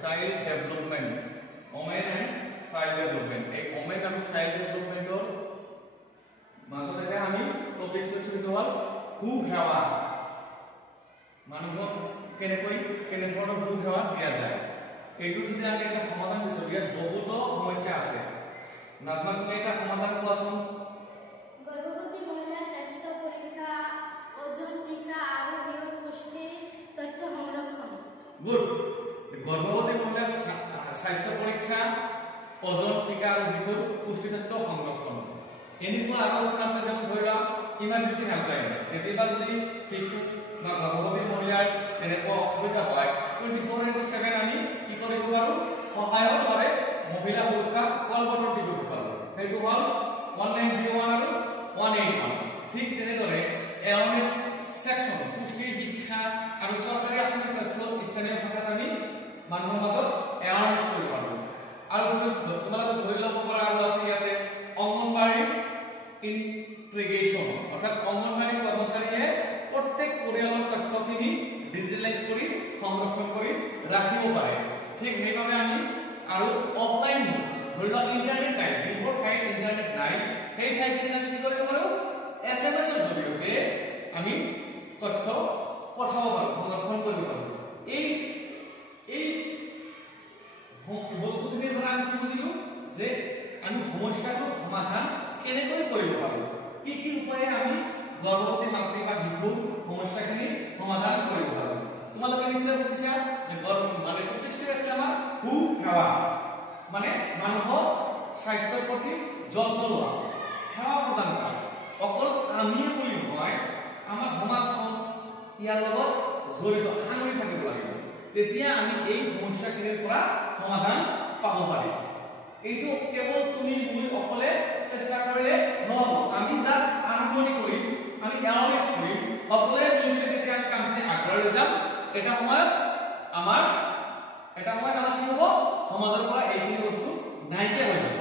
child development women and child development এই women আৰু child ডেভেলপমেন্টৰ মাজতে আমি টপিকস লৈছো এইটো হ'ল সুসেৱা মানুহক কেনেধৰণৰ সুসেৱা দিয়া যায় এইটো যদি আমি এটা সমাধান বিচাৰো ইয়াত বহুতো সমস্যা আছে নাজমা তুমি এটা সমাধান কোৱাচোন গৰ্ভৱতী মহিলাৰ স্বাস্থ্য পৰীক্ষা ওজন টিকা আৰু শিশুৰ পুষ্টি তথ্য সংৰক্ষণ গুড গৰ্ভৱতী মহিলাৰ স্বাস্থ্য পৰীক্ষা ওজন টিকা আৰু শিশুৰ পুষ্টি তথ্য সংৰক্ষণ এনেকুৱা আৰু আছে যেনে ধৰি লোৱা ইমাৰ্জেন্সি হেল্পলাইন কেতিয়াবা যদি শিশু বা গৰ্ভৱতী মহিলাৰ তেনেকুৱা অসুবিধা হয় 24/7 আমি কি কৰিব পাৰো সহায়ৰ বাবে মহিলা সুৰক্ষা কল বটন দিব পাৰো সেইটো হ'ল 1901 আৰু 181 ঠিক তেনেদৰে এৱাৰনেছ সেকশন পুষ্টি শিক্ষা আৰু চৰকাৰী আঁচনিৰ তথ্য স্থানীয় ভাষাত আমি মানুহৰ মাজত এৱাৰনেছ কৰিব পাৰো আৰু তোমালোকে ধৰি ল'ব পৰা আৰু আছে ইয়াতে অংগনবাড়ী ইন্টিগ্ৰেশন অৰ্থাৎ অংগনবাড়ী কৰ্মচাৰীয়ে প্ৰত্যেক পৰিয়ালৰ তথ্যখিনি ডিজিটেলাইজ কৰি সংৰক্ষণ কৰি ৰাখিব পাৰে ঠিক সেইভাবে আমি আৰু অফলাইন ধৰি লোৱা ইন্টাৰনেট নাই যিবোৰ ঠাইত ইন্টাৰনেট নাই সেই ঠাইখিনি আমি কি কৰিব পাৰো SMS ৰ জৰিয়তে আমি তথ্য পঠাব পাৰো সংৰক্ষণ কৰিব পাৰো এই বস্তুখিনিৰ দ্বাৰা আমি কি বুজিলো যে আমি সমস্যাটোৰ সমাধান কেনেকৈ কৰিব পাৰো কি উপায়ে আমি গৰ্ভৱতী মাতৃ বা শিশুৰ সমস্যাখিনি সমাধান কৰিব পাৰো তোমালোকে নিশ্চয় বুজিছা যে মানে টপিকটো আছে আমাৰ সুসেৱা মানে মানুহৰ স্বাস্থ্যৰ প্ৰতি যত্ন লোৱা সেৱা প্ৰদান কৰা অকল আমি বুলি নহয় আমাৰ সমাজখন ইয়াৰ লগত জড়িত সাঙুৰি থাকিব লাগিব তেতিয়া আমি এই সমস্যাখিনিৰ পৰা সমাধান পাব পাৰিম এইটো কেৱল তুমি মই অকলে চেষ্টা কৰিলে নহব আমি জাস্ট আৰম্ভণি কৰিম আমি এৱাৰনেছ কৰিম অকলে মিলি যেতিয়া আমি কামখিনি আগবঢ়াই লৈ যাম এটা সময়ত আমাৰ কি হ'ব সমাজৰ পৰা এইখিনি বস্তু নাইকিয়া হৈ যাব